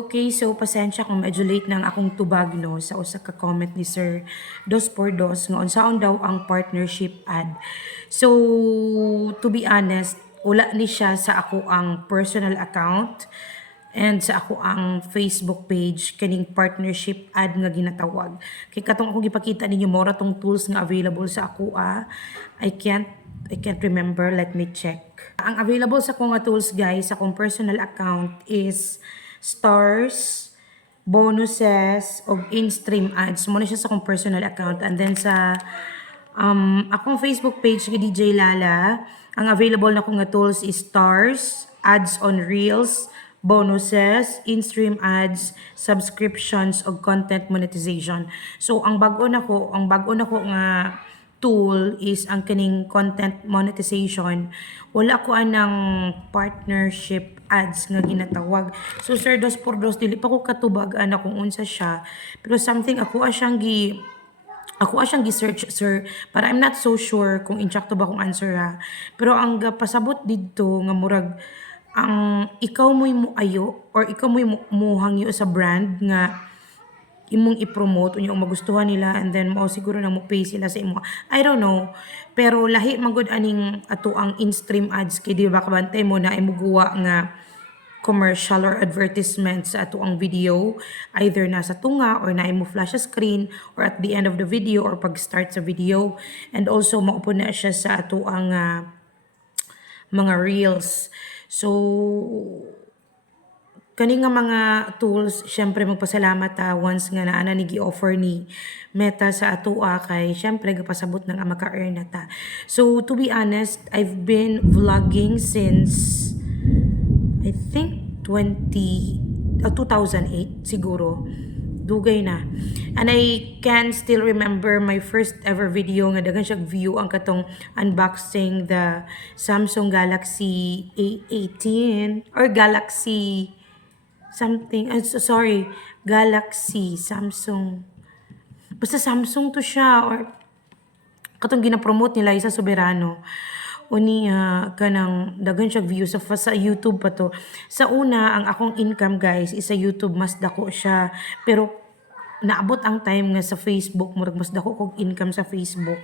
Okay, so pasensya kung medyo late na ang akong tubag no sa usa ka comment ni Sir Dos por Dos nga unsaon daw ang partnership ad. So to be honest, wala ni siya sa ako ang personal account and sa ako ang Facebook page kaning partnership ad nga ginatawag. Kay katong ako gipakita ninyo mora tong tools nga available sa ako I can't remember, let me check. Ang available sa ko nga tools guys sa akong personal account is stars, bonuses, o in-stream ads. Muna siya sa akong personal account. And then sa akong Facebook page kay DJ Lala, ang available na ko nga tools is stars, ads on reels, bonuses, in-stream ads, subscriptions, o content monetization. So ang bago na ko nga tool is ang kining content monetization. Wala ko anang partnership ads nga ginatawag. So Sir Dos por Dos dili pa ko katubag ana kung unsa siya. Pero something ako asyang gi-search sir para I'm not so sure kung insakto ba kung answer ha. Pero ang pasabot didto nga murag ang ikaw mo'y muayo or ikaw mo'y muhangyo sa brand nga imong i-promote unyong magustuhan nila and then mo siguro na mo pay sila sa imo. I don't know. Pero lahi magud aning ato ang in-stream ads kay di ba kabantay mo na imuguwa nga commercial or advertisement sa ato ang video either nasa tunga or na imo flash sa screen or at the end of the video or pag start sa video and also maupo na siya sa ato ang mga reels. So kani nga mga tools, syempre magpasalamat once nga naana ni gi-offer ni Meta sa atoa kay syempre gapasabot nang maka-earn na ta. So to be honest, I've been vlogging since I think 2008 siguro. Dugay na. And I can still remember my first ever video nga daghan siya view ang katong unboxing the Samsung Galaxy A18 or Galaxy something, sorry, Galaxy, Samsung. Basta Samsung to siya or katong ginapromote nila isa Soberano. Uni kanang daghan siya views sa YouTube pa to. Sa una, ang akong income guys is sa YouTube mas dako siya. Pero naabot ang time nga sa Facebook murag mas dako kog income sa Facebook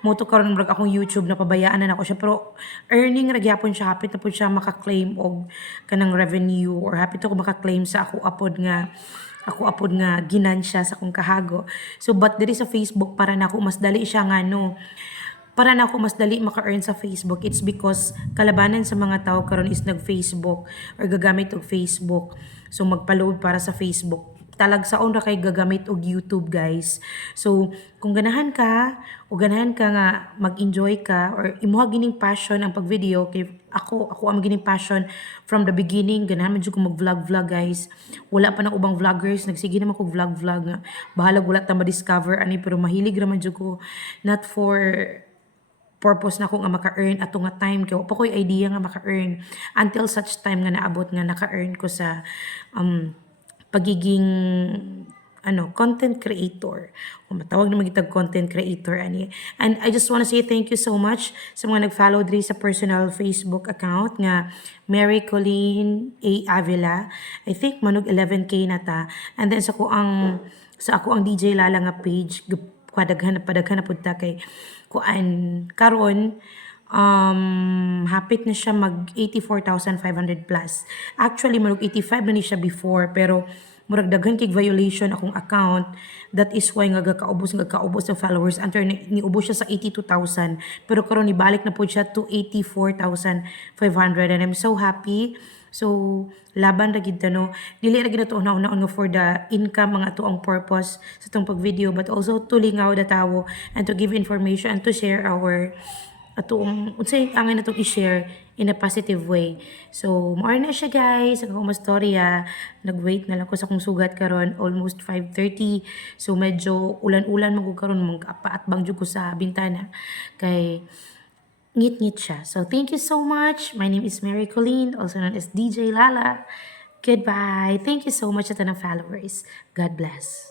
mo to karon murag akong YouTube na pabayaan na nako siya pero earning ra gyapon siya hapit na pud siya maka-claim og kanang revenue or hapit ko maka-claim sa ako upod nga ginansya sa akong kahago. So but diri sa Facebook para nako mas dali siya nga no para na ako mas dali maka-earn sa Facebook. It's because kalabanan sa mga tao karon is nag-Facebook or gagamit og Facebook. So magpa-load para sa Facebook. Talagsaon ra kay gagamit og YouTube guys. So kung ganahan ka nga mag-enjoy ka or imuha gining passion ang pag-video kay ako ang gining passion from the beginning ganahan man jud ko mag-vlog guys. Wala pa nang ubang vloggers nagsige naman ko vlog nga bahalag wala ta ma-discover ani pero mahilig ra man jud ko not for purpose na ko nga maka-earn ato nga time kay pa ko'y idea nga maka-earn until such time nga naabot nga naka-earn ko sa pagiging content creator. O matawag na magitag content creator ani. And I just want to say thank you so much sa mga nag-follow diri sa personal Facebook account nga Mary Colleen A. Avila. I think manog 11K na ta. And then sa ako ang DJ Lala nga page padaghan na pud ta kay kuan karon hapit na siya mag 84,500 plus. Actually, murag 85 na ni siya before, pero murag daghan kay violation akong account. That is why nga gakaubos sa followers. Until niubos siya sa 82,000. Pero karon ibalik na po siya to 84,500 and I'm so happy. So, laban ra gid no. Dili ra gid to una nga for the income mga to ang purpose sa tong pag-video but also to lingaw the tawo and to give information and to share our atong unsay angay natong i-share in a positive way. So, more na siya guys. Ang akong storya, nag-wait na lang ko sa akong sugat karon almost 5:30. So, medyo ulan-ulan magug karon mag-apaatbang jud ko sa bintana kay ngit-ngit siya. So, thank you so much. My name is Mary Colleen, also known as DJ Lala. Goodbye. Thank you so much sa tanang followers. God bless.